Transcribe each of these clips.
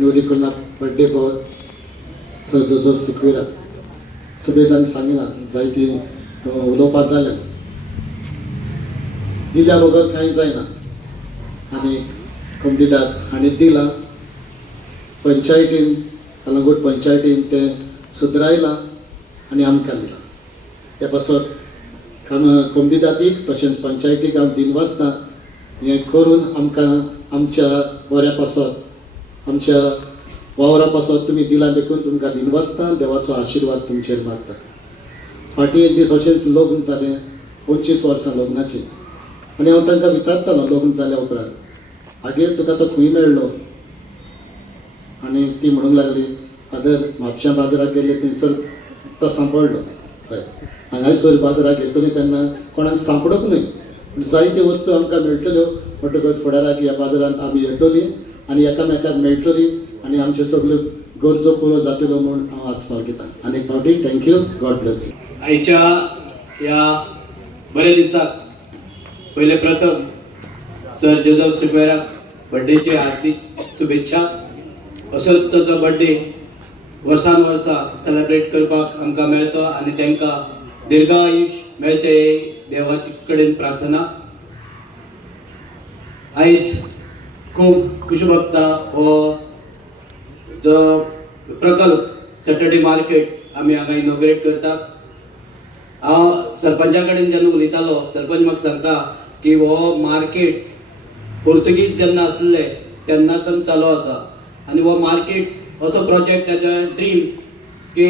आनी उदी करून birthday boy sir Joseph Sequeira सगळे जाण सांगिना जायती उलोवपाक जालें दिल्या बगर कांय जायना आनी कमदितात आनी दिला पंचायतीन कलंगूट पंचायतीन ते सुदरायला आनी आमकां दिला त्या पासत कमदितातीक तशेंच पंचायतीक हांव दिनवासता हें करून आमकां आमच्या बऱ्या पासत आमच्या वावरा पासत तुमी दिला देखून तुमकां दिनवासता देवाचो आशिर्वाद तुमचेर मागता फाटीं एक दीस अशेंच लग्न जालें 25 वर्सां लग्नाचें आनी हांव तांकां विचारतालो लग्न जाल्या उपरांत आगे तुका तो खंय मेळ्ळो आनी ती म्हणूंक लागली फादर म्हापश्यां बाजाराक गेल्ले थंयसर तो सांपडलो हय हांगासर बाजाराक येतली तेन्ना कोणाक सांपडोक न्हय जायत्यो वस्तू आमकां मेळटल्यो म्हणटकच फुडाराक ह्या बाजारांत आमी येतली आनी एकामेकाक मेळटली आनी आमच्यो सगल्यो गरजो पुरो जातल्यो म्हूण हांव आस्पाव घेता आनी एक फावटी थँक्यू गॉड ब्लेस आयच्या ह्या बऱ्या दिसाक पहिले प्रथम सर जोसेफ सिक्वेराक बर्थडेची हार्दिक शुभेच्छा असोच ताचो बर्थडे वर्सान वर्सा सेलिब्रेट करपाक आमकां मेळचो आनी तांकां दीर्घायुश मेळचें हे देवाचे कडेन प्रार्थना आयज खूब खुशी भोगता हो जो प्रकल्प सॅटर्डे मार्केट आमी हांगा इनॉग्रेट करतात हांव सरपंचा कडेन जेन्ना उलयतालो सरपंच म्हाका सांगता की हो मार्केट पोर्तुगीज जेन्ना आसले तेन्नासून चालू आसा आनी हो मार्केट असो प्रोजेक्ट ताच्या ड्रीम की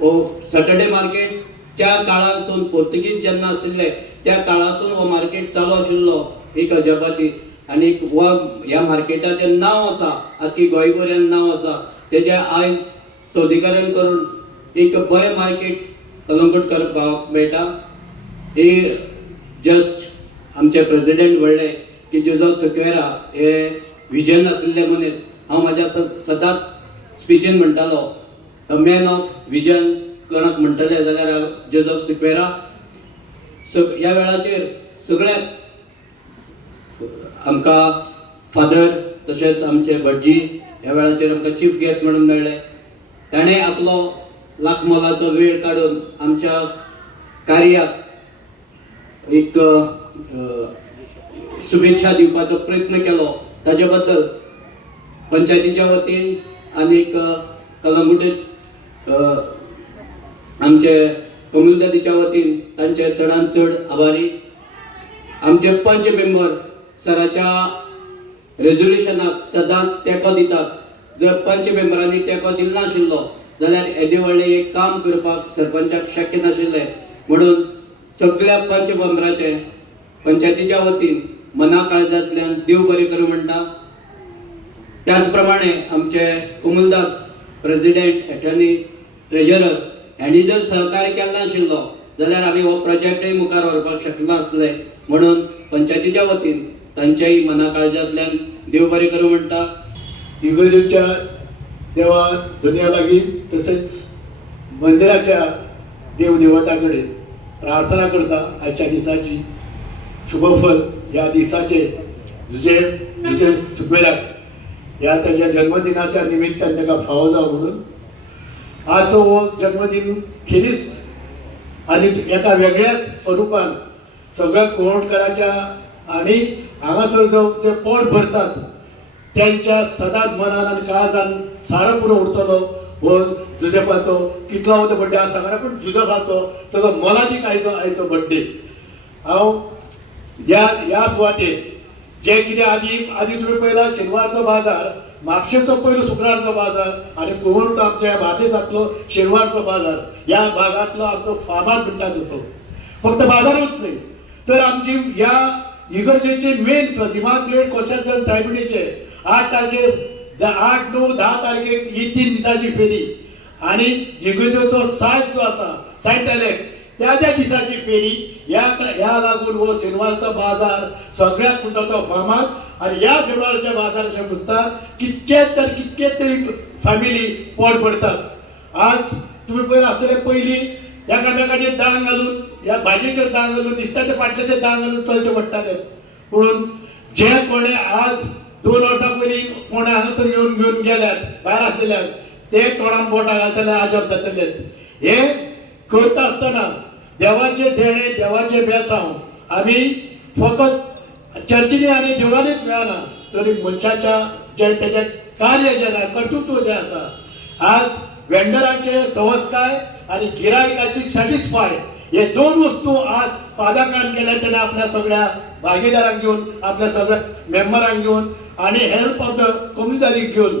हो सॅटर्डे मार्केट त्या काळासून पोर्तुगीज जेन्ना आशिल्ले त्या काळासून हो मार्केट चालू आशिल्लो एक अजबाची आनी ह्या मार्केटाचें नांव आसा आख्खी गोंयभरान नांव आसा तेजें आयज सोदीकरण करून एक बरें मार्केट कलंगूट करपाक मेळटा ही जस्ट आमचे प्रेसिडेंट म्हणले की जोसेफ सिक्वेरा हे विजन आशिल्ले मनीस हांव म्हाज्या सदांच स्पिचीन म्हणटालो अ मॅन ऑफ विजन कोणाक म्हणटले जाल्यार जोसेफ सिक्वेरा ह्या वेळाचेर सगळ्याक आमकां फादर तशेंच आमचे भटजी ह्या वेळाचेर आमकां चीफ गेस्ट म्हणून मेळ्ळे ताणें आपलो लाख मोलाचो वेळ काडून आमच्या कार्याक एक शुभेच्छा दिवपाचो प्रयत्न केलो ताचे बद्दल पंचायतीच्या वतीन आनीक कलंगूट आमचे कम्युनिटीच्या वतीन तांचे चडांत चड आभारी आमचे पंच मेंबर सराच्या रेजोल्युशनाक सदांच तेंको दितात जर पंच मेंबरांनी तेंको दिलो नाशिल्लो जाल्यार येदे व्हडलें एक काम करपाक सरपंचाक शक्य नाशिल्लें म्हणून सगळ्या पंच मेंबराचे पंचायतीच्या वतीन मना काळजांतल्यान देव बरें करूं म्हणटा त्याच प्रमाणे आमचे कुमुलदार प्रेसिडेंट एटर्नी ट्रेजरर हांणी जर सहकार्य केलें नाशिल्लो जाल्यार आमी हो प्रोजेक्टय मुखार व्हरपाक शकना आसले म्हणून पंचायतीच्या वतीन तांच्याय मना काळजांतल्यान देव बरें करूं म्हणटा इगर्जेच्या देवा दुनिया लागीं तसेच मंदिराच्या देव देवता कडेन प्रार्थना करता आजच्या दिसाची शुभफल ह्या दिसाचे तुझे सुपेराक ह्या त्याच्या जन्मदिनाच्या निमित्तान ताका फावो जावं म्हणून आज तो हो जन्मदिन खेरीज आनी एका वेगळ्याच स्वरुपान सगळ्या कोणकाराच्या आनी हांगासर जो जे पोट भरतात त्यांच्या सदांच मनान आनी काळजान सारो पुरो उरतलो हो जुजेफाचो कितलो हो बर्थडे आसा सांगना पूण जुजेफाचो ताचो मोलादीक आयचो बर्थडे हांव ह्या सुवातेर जे कितें आदी तुमी पळयला शेनवारचो बाजार म्हापशेचो पयलो शुक्रारचो बाजार आनी कोणूच आमच्या बार्देसांतलो शेनवारचो बाजार ह्या भागांतलो आमचो फामाद म्हणटा तसो फक्त बाजारूच न्हय तर आमची ह्या इगर्जेचे मेन इमाक्युलेट कॉन्सेप्शन सायबिणीचे 8 तारखेर 8, 9, 10 तारखेक ही 3 दिसाची फेरी आनी जिगर्जेचो 7 जो आसा सायंत एलेक्स त्याच्या दिसाची फेरी ह्या लागून हो शेनवारचो बाजार सगळ्यात मोठो तो फामाद आनी ह्या शेनवारच्या बाजार अशें बुजता कितकेच तरी फॅमिली पोट भरतात आज तुमी पळयला आसतले पयलीं एकामेकाचेर दान घालून ह्या भाजयेचेर दान घालून दिसताच्या पाटल्याचेर दान घालून चलचें पडटालें पूण जे कोणे आज 2 वर्सां पयलीं कोणा हांगासर घेवन गेल्यात भायर आसलेल्याक ते तोंडान बोटां घालतले अजब जातले. हे करता आसतना देवाचे देणे देवाचे बेसांव आमी फकत चर्चीनी आनी देवळांनीच मेळना तरी मनशाच्या जे तेजें कार्य जें आसा कर्तृत्व जें आसा आज वेंडराचे संस्कार आनी गिरायकाची सॅटिस्फाय हे 2 वस्तू आज पादाकान केल्या तेणें आपल्या सगळ्या भागीदारांक घेवन आपल्या सगळ्या मेंबरांक घेवन आनी हेल्प ऑफ द कम्युनिटीक घेवन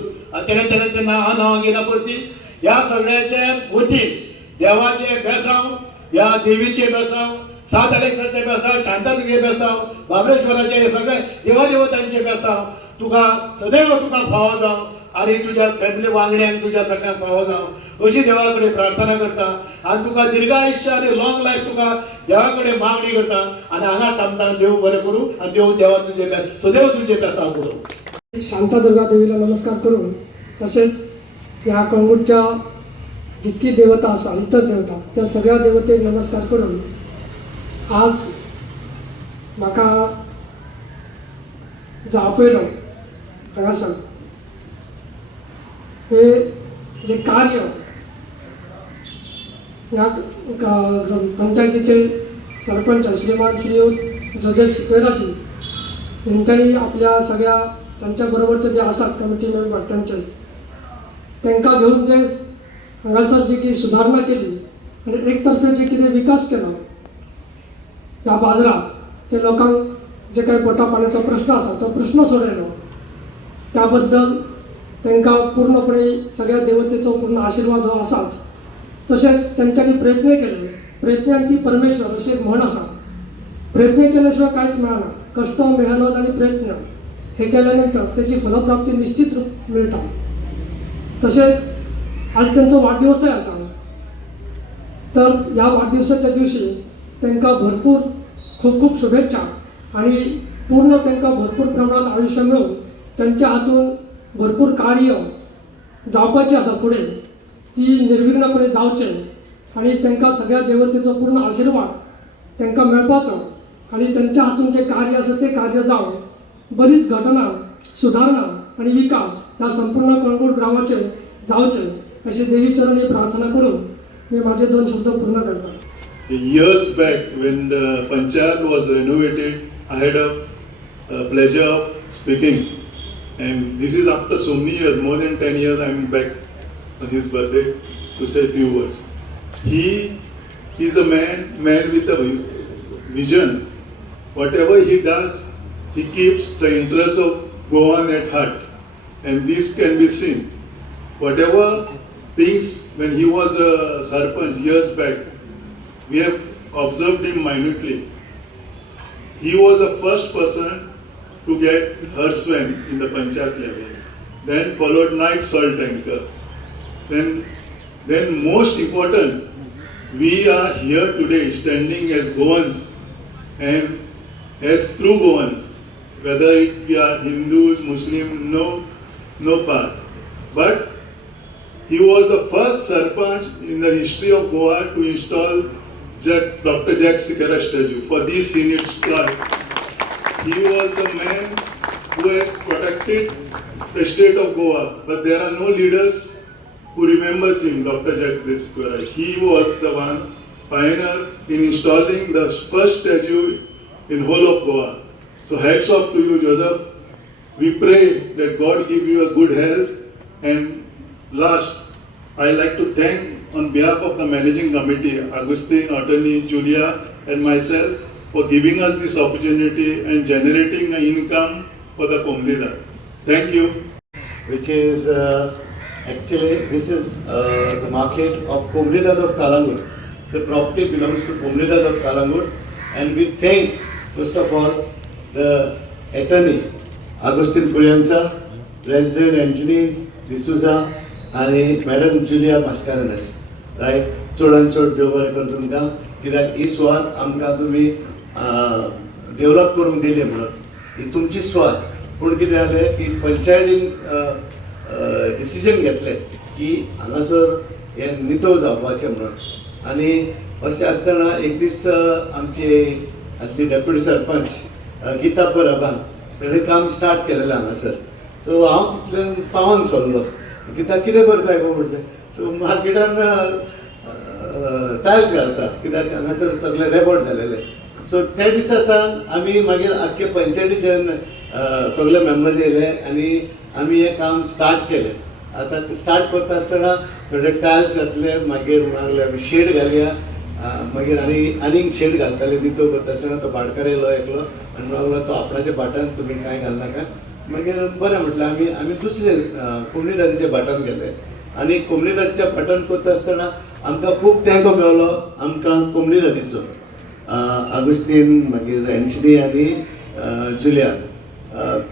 तेणें नांवां घेयना परती ह्या सगळ्याचे वतीन देवाचे बेसांव ह्या देवीचे बेसांव सात अलेक्साचे बेसांव शांतादुर्गे बेसांव बाबरेश्वराचे हे सगळे देवादेवतांचे बेसांव तुका सदैव तुका फावो जावं आनी तुज्या फॅमिली वांगड्यांक तुज्या सगळ्यांक फावो जावं अशी देवा कडेन प्रार्थना करता आनी तुका दीर्घ आयुश्य आनी लॉंग लायफ तुका देवा कडेन मागणी करता आनी हांगा थांबता देव बरें करूं आनी देव देवा तुजे सदैव तुजे बेसांव करूं. शांतादुर्गा देवीला नमस्कार करून तसेच ह्या कळंगूटच्या जितकी देवता आसा इतर देवता त्या सगळ्या देवतेक नमस्कार करून आज म्हाका जापयलो हांगासर हे जे कार्य ह्या पंचायतीचे सरपंच श्रीमान श्री जोसेफ शिकवेराजी यांच्यानी आपल्या सगळ्या त्यांच्या बरोबरचे जे आसात कमिटी मेंबर तांकां घेऊन जे हांगासर जी की सुधारणा केली आणि एकतर्फे जे कितें विकास केला ह्या बाजारात ते लोकांक जे काही पोटा पाण्याचा प्रश्न आसा तो प्रश्न सोडयलो त्याबद्दल तांकां पूर्णपणे सगळ्या देवतेचो पूर्ण आशीर्वाद हो आसाच. तशेंच तेंच्यांनी प्रयत्न केले प्रयत्नांची परमेश्वर अशी एक म्हण आसा प्रयत्न केल्याशिवाय कांयच मेळना कष्ट मेहनत आणि प्रयत्न हे केल्यानंतर त्याची फलप्राप्ती निश्चित मिळता. तसेच आज त्यांचा वाढदिवसही आसा तर ह्या वाढदिवसाच्या दिवशी तांकां भरपूर खूप खूप शुभेच्छा आणि पूर्ण तांकां भरपूर प्रमाणात आयुष्य मिळून त्यांच्या हातून भरपूर कार्य जावपाचें आसा फुडें ती निर्विघ्नपणे जावचें आणि तांकां सगळ्या देवतेचो पूर्ण आशीर्वाद तांकां मेळपाचो आणि त्यांच्या हातून जे कार्य आसा ते कार्य जावन बरीच घटना सुधारणा आणि विकास ह्या संपूर्ण कळंगूट गांवाचे जावचे अशी देवी चरणी प्रार्थना करून मी माझे 2 शब्द पूर्ण करतो. Years back, when the Panchayat was renovated, I had a pleasure of speaking. And this is after so many years, more than 10 years, I am back on his birthday to say a few words. He is a man with a vision. Whatever he does, he keeps the interests of Goan at heart. And this can be seen. Whatever things, when he was a sarpanch years back, we have observed him minutely. He was the first person to get Herswen in the Panchayat level. Then followed night salt tanker. Then most important, we are here today standing as Goans and as true Goans. Whether we are Hindus, Muslim, no part. But he was the first sarpanch in the history of Goa to install Dr. Jack Sikara statue. For this he needs pride. He was the man who has protected the state of Goa. But there are no leaders who remembers him, Dr. Jack Sikara. He was the one pioneer in installing the first statue in whole of Goa. So hats off to you, Joseph. We pray that God give you a good health. And last, I like to thank on behalf of the managing committee, Agustin, Attorney, Julia and myself for giving us this opportunity and generating an income for the Komlida. Thank you. Which is actually this is the market of Komlida of Kalangut. The property belongs to Komlida of Kalangut, and we thank first of all the attorney Agustin Purianza, President Anthony D'Souza आणि मॅडम जुलिया मास्कारेनस रायट चडान चड देव बरें कर तुमकां कित्याक ही सुवात आमकां तुमी डेवलप करूंक दिली म्हणून ही तुमची सुवात पूण कितें जालें की पंचायतीन डिसिजन घेतलें की हांगासर हें नितळ जावपाचें म्हणून आनी अशें आसतना एक दीस आमची आदली डेप्युटी सरपंच गीता परबान ताणें काम स्टार्ट केलेलें हांगासर. सो हांव तितल्यान पावोन सरलो कित्याक कितें करता गो म्हटलें. सो मार्केटान टायल्स घालता कित्याक हांगासर सगळें रेबोट जालेलें. सो त्या दिसा सावन आमी मागीर आख्खे पंचायतीच्यान सगळे मेंबर्स येयले आनी आमी हें काम स्टार्ट केलें. आतां स्टार्ट करता आसतना थोडे टायल्स घातले, मागीर लागले आमी शेड घालया, मागीर आनीक शेड घालताले. नितो करता आसतना तो भाटकार येयलो एकलो आनी लागलो तो आपणाच्या भाटान तुमी कांय घालनाका. मागीर बरें म्हटलें आमी दुसरे कोमनीदादीच्या भाटान गेले आनी कोमनीदादीच्या भाटान करता आसतना आमकां खूब तेंको मेळ्ळो आमकां कोमनीदादीचो. आगुस्तीन, मागीर एंटनी आनी जुलियान.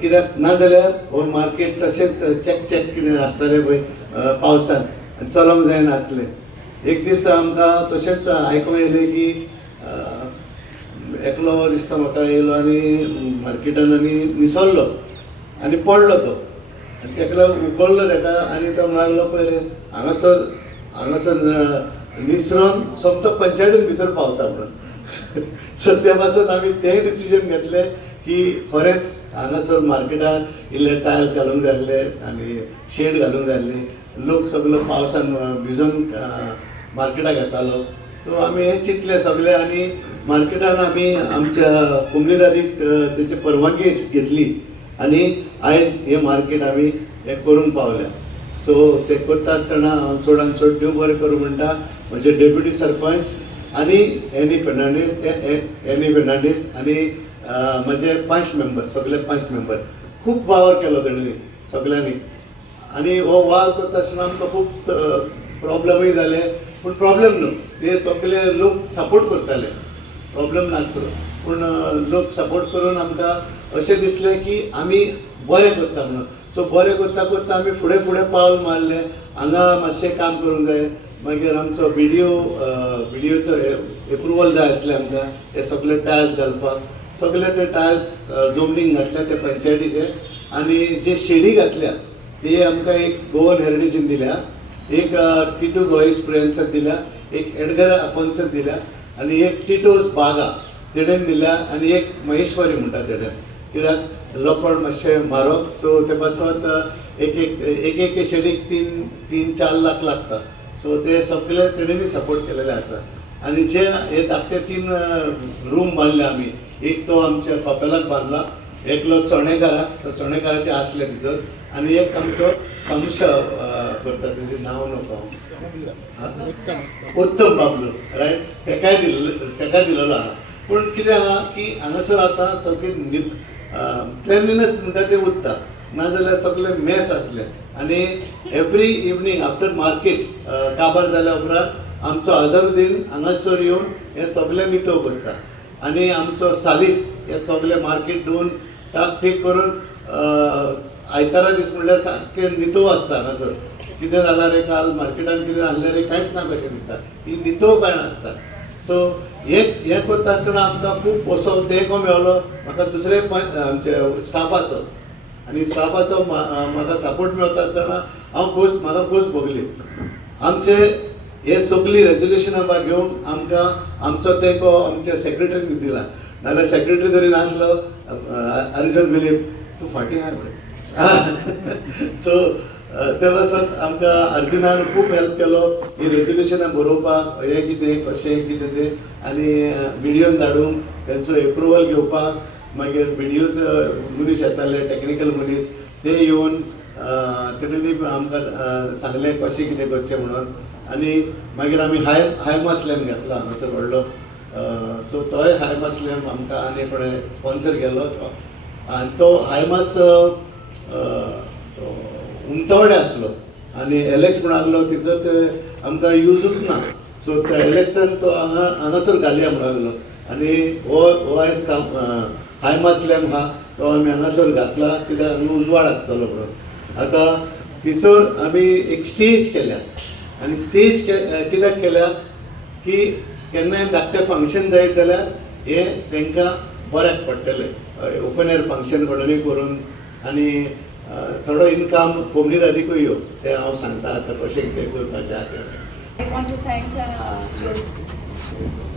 कित्याक नाजाल्यार हो मार्केट तशेंच चेक कितें आसतालें पळय पावसान चलोंक जायनासलें. एक दीस आमकां तशेंच आयकूंक येयलें की एकलो दिसता म्हाका येयलो आनी मार्केटान आनी निसरलो आनी पडलो तो. आनी तेका उखललो ताका आनी तो लागलो पळय हांगासर निसरून सोमतो पंचायतीन भितर पावता म्हणून. सो त्या पासून आमी तें डिसिजन घेतलें की खरेंच हांगासर मार्केटान इल्ले टायल्स घालूंक जाय आसले आनी शेड घालूंक जाय आसली. लोक सगळो पावसान भिजून मार्केटाक येतालो. सो आमी हें चिंतलें सगळें आनी मार्केटान आमी आमच्या कोमनीदादीक तेची परवानगी घेतली आनी आयज हें मार्केट आमी हें करूंक पावल्या. सो तें करता आसतना हांव चडांत चड देव बरें करूं म्हणटा म्हजे डेप्युटी सरपंच आनी एनी फेर्नांडीस आनी म्हजे 5 मेंबर, सगळे 5 मेंबर खूब वावर केलो तेणें सगळ्यांनी. आनी हो वावर करता आसतना आमकां खूब प्रॉब्लमूय जाले, पूण प्रॉब्लेम न्हू, ते सगळे लोक सपोर्ट करताले, प्रॉब्लेम नासलो. पूण लोक सपोर्ट करून आमकां अशें दिसलें की आमी बरें करता म्हणून. सो बरें करता करता आमी फुडें पावल मारलें. हांगा मातशें काम करूंक जाय. मागीर आमचो व्हिडियोचो एप्रुवल जाय आसलें आमकां हे सगळे टायल्स घालपाक. सगळे ते टायल्स जमनीक घातले ते पंचायतीचे आनी जे शेडी घातल्या ती आमकां एक गोवन हेरिटेजीन दिल्या, एक टिटू गोईस प्रेन्सन दिल्या, एक एडगर आपोन्सन दिल्या आनी एक टिटोज बागा तेणेन दिल्या आनी एक महेश्वरी म्हणटा तेणेन. कित्याक लोकड मातशें म्हारग. सो ते पासून एक शेडीक 3-4 लाख लागता. सो ते सगळे तेणेंनी सपोर्ट केलेले आसा. आनी जे हे धाकटे 3 रूम बांदले आमी. एक तो आमच्या कपेलाक बांदला, एकलो चोणेकाराक, तो चोणेकाराचे आसले भितर आनी एक आमचो समशा करता तेजें नांव नका उत्तम बाबलो, रायट, तेका दिलेलो आहा. पूण कितें आहा की हांगासर आतां सगळें क्लिनलीनेस म्हणटा तें उरता, नाजाल्यार सगळें मेस आसलें. आनी एवरी इवनिंग आफ्टर मार्केट काबार जाल्या उपरांत आमचो अझरुद्दीन हांगासर येवन हें सगळें नितळ करता. आनी आमचो सालीस हे सगळें मार्केट धुवन टाक ठीक करून आयतारा दीस म्हणल्यार सारकें नितळ आसता हांगासर. कितें जालां रे काल मार्केटान कितें जाल्लें रे कांयच ना कशें दिसता, ही नितळकाय नासता. सो हें करता आसतना आमकां खूब असो तेंको मेळ्ळो म्हाका दुसरे आमचे स्टाफाचो. आनी स्टाफाचो म्हाका सपोर्ट मेळटा आसतना म्हाका खोस भोगली. आमचे हे सगळी रेजोल्युशनां घेवन आमकां आमचो तेंको आमच्या सेक्रेटरीन दिला. नाजाल्यार सेक्रेटरी जरी नासलो अर्जन विलीप तूं फाटीं आहा म्हणून. सो ते पासून आमकां अर्जुनान खूब हेल्प केलो ही रेजोल्युशनां बरोवपाक, हें कितें कशें कितें तें आनी व्हिडियोन धाडूंक तेंचो एप्रुवल घेवपाक. मागीर व्हिडियोच मनीस येताले, टॅक्निकल मनीस, ते येवन तेणेंनी आमकां सांगलें कशें कितें करचें म्हणून. आनी मागीर आमी हायमास लॅम्प घेतलो हांगासर व्हडलो. सो तोय हायमास लॅम्प आमकां आनी कोणें स्पॉन्सर केलो आनी तो हायमास उंटवडे आसलो आनी एलेक्स म्हूण आसलो तिचो ते आमकां यूजूच ना. सो त्या एलेक्सान तो हांगासर घालया म्हूण आसलो आनी हो आयज हायमास लॅम्प आहा तो आमी हांगासर घातला कित्याक हांगा उजवाड आसतलो म्हणून. आतां तिचोर आमी एक स्टेज केल्या आनी स्टेज कित्याक केल्या की केन्नाय धाकटें फंक्शन जायत जाल्यार हें तांकां बऱ्याक पडटलें ओपन एअर फंक्शन कोणूय करून. आनी थोडो इनकम कोमनीदादीकूय येवं तें हांव सांगता आतां कशें कितें करपाचें आहा तें.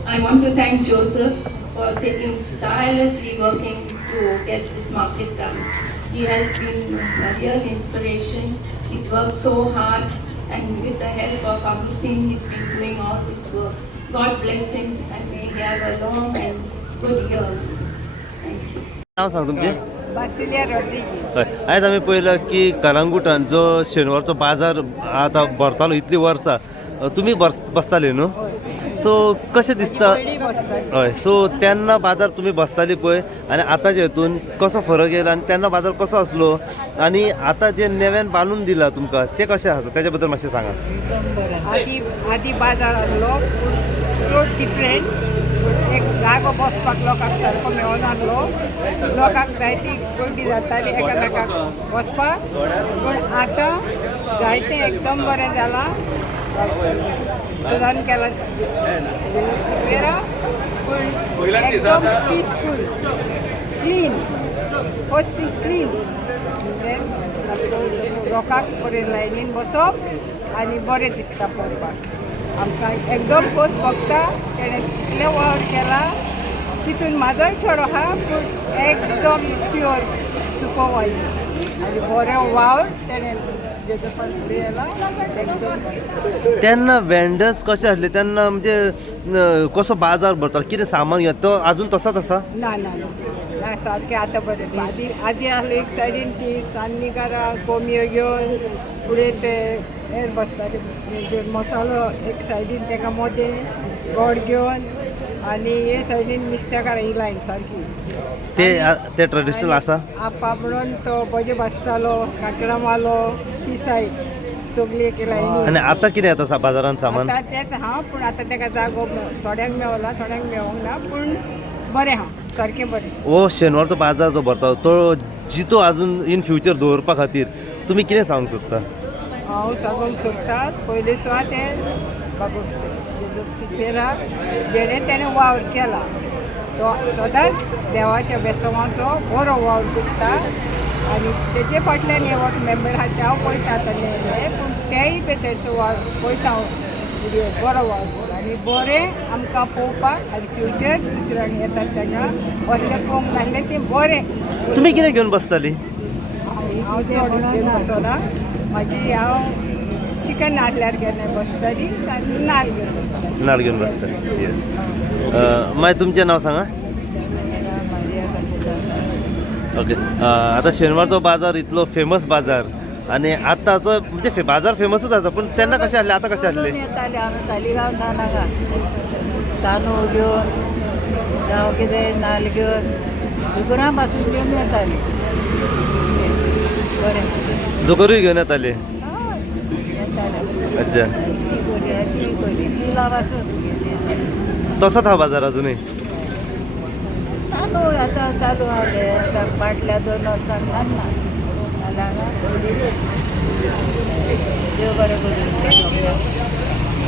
I want to thank Joseph for taking tirelessly working to get this market done. He has been a real inspiration. He's worked so hard, and with the help of Augustine, he's been doing all this work. God bless him, and may he have a long and good year. Thank you. नाव सांग तुमचे बासिलिया रॉड्रिगीज. हय आयज आमी पळयलं की कलंगुटान जो शेनवारचो बाजार आतां भरतालो इतली वर्सां तुमी बसताले न्हू सो कशें दिसता हय सो तेन्ना बाजार तुमी बसताली पळय आनी आतांचे हितून कसो फरक येयला आनी तेन्ना बाजार कसो आसलो आनी आतां जे नेव्यान बांदून दिला तुमकां तें कशें आसा तेज्या बद्दल मातशें सांगात. आदी बाजार आसलो रोड डिफरंट. एक जागो बसपाक लोकांक सारको मेळनासलो. लोकांक जायती गर्दी जाताली एकामेकाक बसपाक. पूण आतां जायतें एकदम बरें जालां. सुदान केला वेरा पूण एकदम peaceful clean. First is clean then लोकांक बरें लायनीन बसप आनी बरें दिसता पळोवपाक. आमकां एकदम फर्स्ट बघता तेणें कितलें वावर केला तितून म्हाजोय चेडो आहा पूण एकदम प्युअर सुको वायली आनी बरें वावर तेणें जेजो फुडें येला एकदम. तेन्ना वेंडर्स कशे आसले तेन्ना म्हणजे कसो बाजार भरतालो कितें सामान घेता तो आजून तसोच आसा. ना ना ना सारकें आतां बरें. आदी आसलो एक सायडीन ती सान्निकारां कोंबयो घेवन फुडें ते हेर बसताले मसालो एक सायडीन तेका मोदें गोड घेवन आनी हे सायडीन नुस्तेकारां ही लायन सारकी ते ट्रेडिशनल आसा. आपा म्हणून तो बजे भाजतालो कांकणां मालो ती सायड सगळी एक लायनी. आनी आतां कितें येता बाजारान सामान. आतां तेच हा पूण आतां तेका जागो थोड्यांक मेवला थोड्यांक मेवंक ना पूण बरें हा सारकें बरें. हो शेनवारचो बाजार जो भरता तो जितो आजून इन फ्युचर दवरपा खातीर तुमी कितें सांगूंक सोदता. हांव सांगूंक सोदता पयलीं सुद्दां तें बाबू सिपेराक जेणें तेणें वावर केला तो सदांच देवाच्या बेसवांचो बरो वावर करता आनी तेजे फाटल्यान हे वॉट मेंबर आहा ते हांव पळयता आतां पूण तेय बी तेचो वावर पळयता हांव बरो वावर आनी बरें आमकां पळोवपाक आनी फ्युचर दुसऱ्यांक येतात तेन्ना असलें पळोवंक नासलें तें बरें. तुमी कितें घेवन बसताली. हांव चेडो घेवन बसना म्हाजी हांव चिकन नासल्यार केन्ना बसतली नाल्ल घेवन बसतली. नाल्ल घेवन बसताली येस. मागीर तुमचें नांव सांगा. ओके आतां शेनवारचो बाजार इतलो फेमस बाजार आनी आतांचो म्हणजे बाजार फेमसूच आसा पूण तेन्ना कशें आसलें आतां कशें आसलें. येताले आमी सालिगांव नाका तांदूळ घेवन जावं कितें नाल्ल घेवन दुकरां पासून घेवन येताली बरें दोगोरूय घेवन येताले. येताले अच्छा पिला पासून तसोच हा बाजार अजूनय. तांदूळ आतां चालू आले आतां बाटल्या 2 वर्सांक घालना देव बरें करूं.